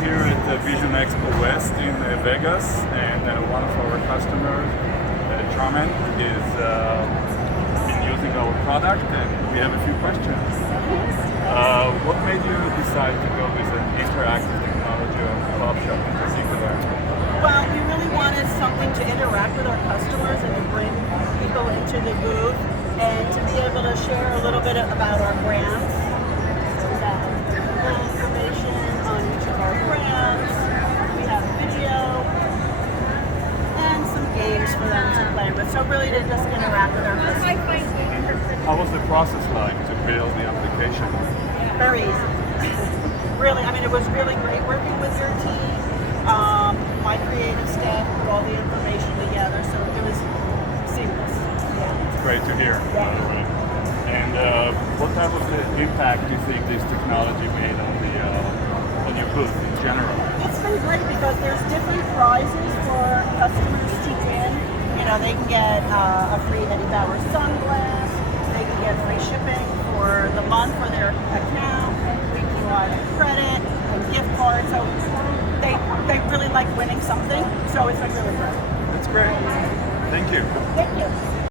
here at the Vision Expo West in Vegas, and one of our customers, Charmant, is been using our product, and we have a few questions. What made you decide to go with an interactive technology of Popshap in particular? Well, we really wanted something to interact with our customers and to bring people into the booth and to be able to share a little bit about our brands. Little information on each of our brands. We have video and some games for them to play with. So really to just interact with our customers. How was the process like to build the application? Very easy. Really, I mean, it was really great working with your team. My creative staff put all the information together, so it was seamless. Yeah. It's great to hear, by the way. And what type of impact do you think this technology made on your booth in general? It's been great because there's different prizes for customers to win. You know, they can get a free Eddie Bauer sunglass. They can get free shipping for the month for their account. We can provide credit and gift cards. So they really like winning something. So it's been really great. That's great. Thank you. Thank you.